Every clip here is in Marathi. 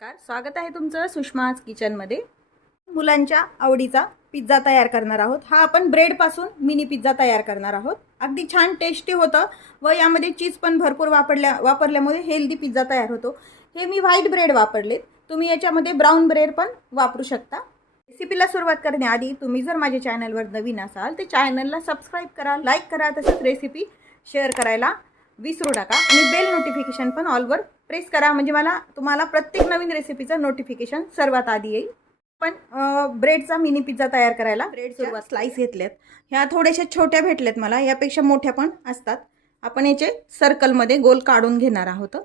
नमस्कार, स्वागत आहे तुमचं सुषमाज किचनमध्ये। मुलांच्या आवडीचा पिझ्झा तयार करणार आहोत। हा आपण ब्रेडपासून मिनी पिझ्झा तयार करणार आहोत। अगदी छान टेस्टी होतं व यामध्ये चीज पण भरपूर वापरल्यामुळे हेल्दी पिझ्झा तयार होतो। हे मी व्हाईट ब्रेड वापरले, तुम्ही याच्यामध्ये ब्राऊन ब्रेड पण वापरू शकता। रेसिपीला सुरुवात करण्याआधी तुम्ही जर माझ्या चॅनलवर नवीन असाल तर चॅनलला सबस्क्राईब करा, लाईक करा, तसंच रेसिपी शेअर करायला विसरू नका आणि बेल नोटिफिकेशन पण ऑलवर प्रेस करा, म्हणजे तुम्हाला प्रत्येक नवीन रेसिपीचं नोटिफिकेशन सर्वात आधी येईल। पण ब्रेडचा मिनी पिझ्झा तयार करायला ब्रेडचे स्लाइस घेतलेत। ह्या थोड्याशा छोट्या भेटल्यात मला, यापेक्षा मोठ्या पण असतात। आपण याचे सर्कलमध्ये गोल काढून घेणार आहोत।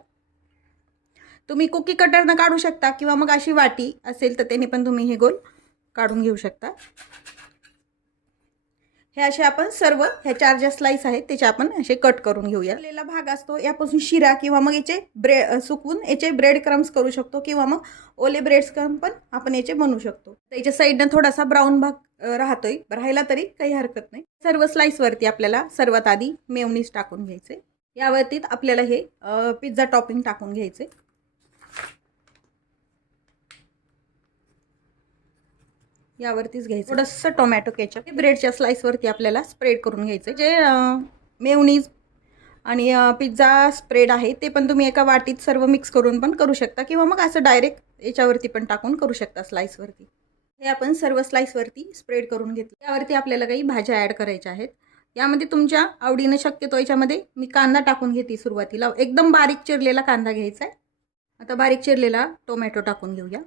तुम्ही कुकी कटरने काढू शकता किंवा मग अशी वाटी असेल तर त्याने पण तुम्ही हे गोल काढून घेऊ शकता। हे असे आपण सर्व ह्या चार ज्या स्लाइस आहेत त्याचे आपण असे कट करून घेऊया। लेला भाग असतो यापासून शिरा किंवा मग याचे सुकवून याचे ब्रेड क्रम्स करू शकतो किंवा मग ओले ब्रेड क्रम पण आपण याचे बनवू शकतो। त्याच्या साइडने थोडासा ब्राऊन भाग राहतोय, राहिला तरी काही हरकत नाही। सर्व स्लाइस वरती आपल्याला सर्वात आधी मेयोनीज टाकून घ्यायचे। यावरती आपल्याला हे पिझ्झा टॉपिंग टाकून घ्यायचे। यावरतीच घ्यायचं थोडंसं टोमॅटो केचप ब्रेडच्या स्लाइस वरती आपल्याला स्प्रेड करून घ्यायचं। जे मेयोनीज आणि पिझ्झा स्प्रेड आहे ते पण तुम्ही एका वाटीत सर्व मिक्स करून पण करू शकता किंवा मग असं डायरेक्ट याच्यावरती पण टाकून करू शकता स्लाइस वरती। हे आपण सर्व स्लाइस वरती स्प्रेड करून घेतलं। यावरती आपल्याला काही भाज्या ॲड करायच्या आहेत। यामध्ये तुमच्या आवडीने शक्यतो याच्यामध्ये मी कांदा टाकून घेते। सुरुवातीला एकदम बारीक चिरलेला कांदा घ्यायचा आहे। आता बारीक चिरलेला टोमॅटो टाकून घेऊया।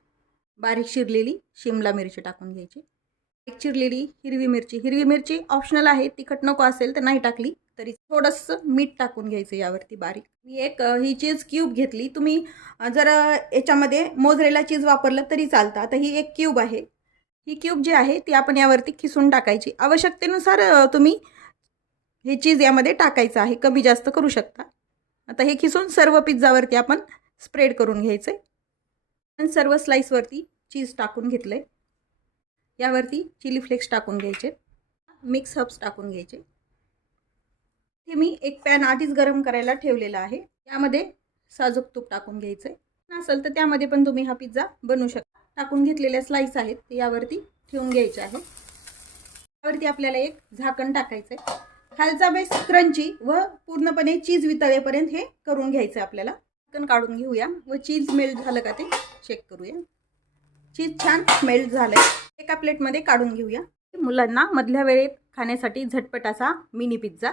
बारीक चिरलेली शिमला मिरची टाकून घ्यायची। बारीक चिरलेली हिरवी मिरची ऑप्शनल आहे, तिखट नको असेल तर नाही टाकली तरी। थोडंसं मीठ टाकून घ्यायचं यावरती बारीक। मी एक ही चीज क्यूब घेतली, तुम्ही जर याच्यामध्ये मोझरेला चीज वापरलं तरी चालतं। आता ही एक क्यूब आहे, ही क्यूब जी आहे ती आपण यावरती खिसून टाकायची। आवश्यकतेनुसार तुम्ही हे चीज यामध्ये टाकायचं आहे, कमी जास्त करू शकता। आता हे खिसून सर्व पिझ्झावरती आपण स्प्रेड करून घ्यायचं आणि सर्व स्लाइसवरती चीज टाकून घेतले। यावरती चिली फ्लेक्स टाकून घ्यायचे, मिक्स हर्ब्स टाकून घ्यायचे। हे मी एक पॅन आधीच गरम करायला ठेवलेला आहे, यामध्ये साजूक तूप टाकून घ्यायचे। नसेल तर त्यामध्ये पण तुम्ही हा पिझ्झा बनवू शकता। टाकून घेतलेल्या स्लाइस आहेत ते यावरती ठेवून घ्यायचे आहे। यावरती आपल्याला एक झाकण टाकायचं आहे। खालचा बेस क्रंची व पूर्णपणे चीज वितळेपर्यंत हे करून घ्यायचं आपल्याला। झाकण काढून घेऊया व चीज मेल्ट झालं का ते चेक करूया। चीज छान मेल्ट झालंय, एका प्लेटमध्ये काढून घेऊया। मुलांना मधल्या वेळेत खाण्यासाठी झटपट असा मिनी पिझ्झा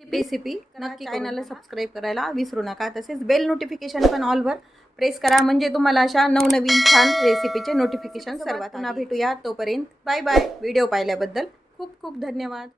रेसिपी नक्की चॅनलला सबस्क्राईब करायला विसरू नका। तसेच बेल नोटिफिकेशन पण ऑलवर प्रेस करा, म्हणजे तुम्हाला अशा नवनवीन छान रेसिपीचे नोटिफिकेशन सर्वात पुन्हा भेटूया। तोपर्यंत बाय बाय। व्हिडिओ पाहिल्याबद्दल खूप खूप धन्यवाद।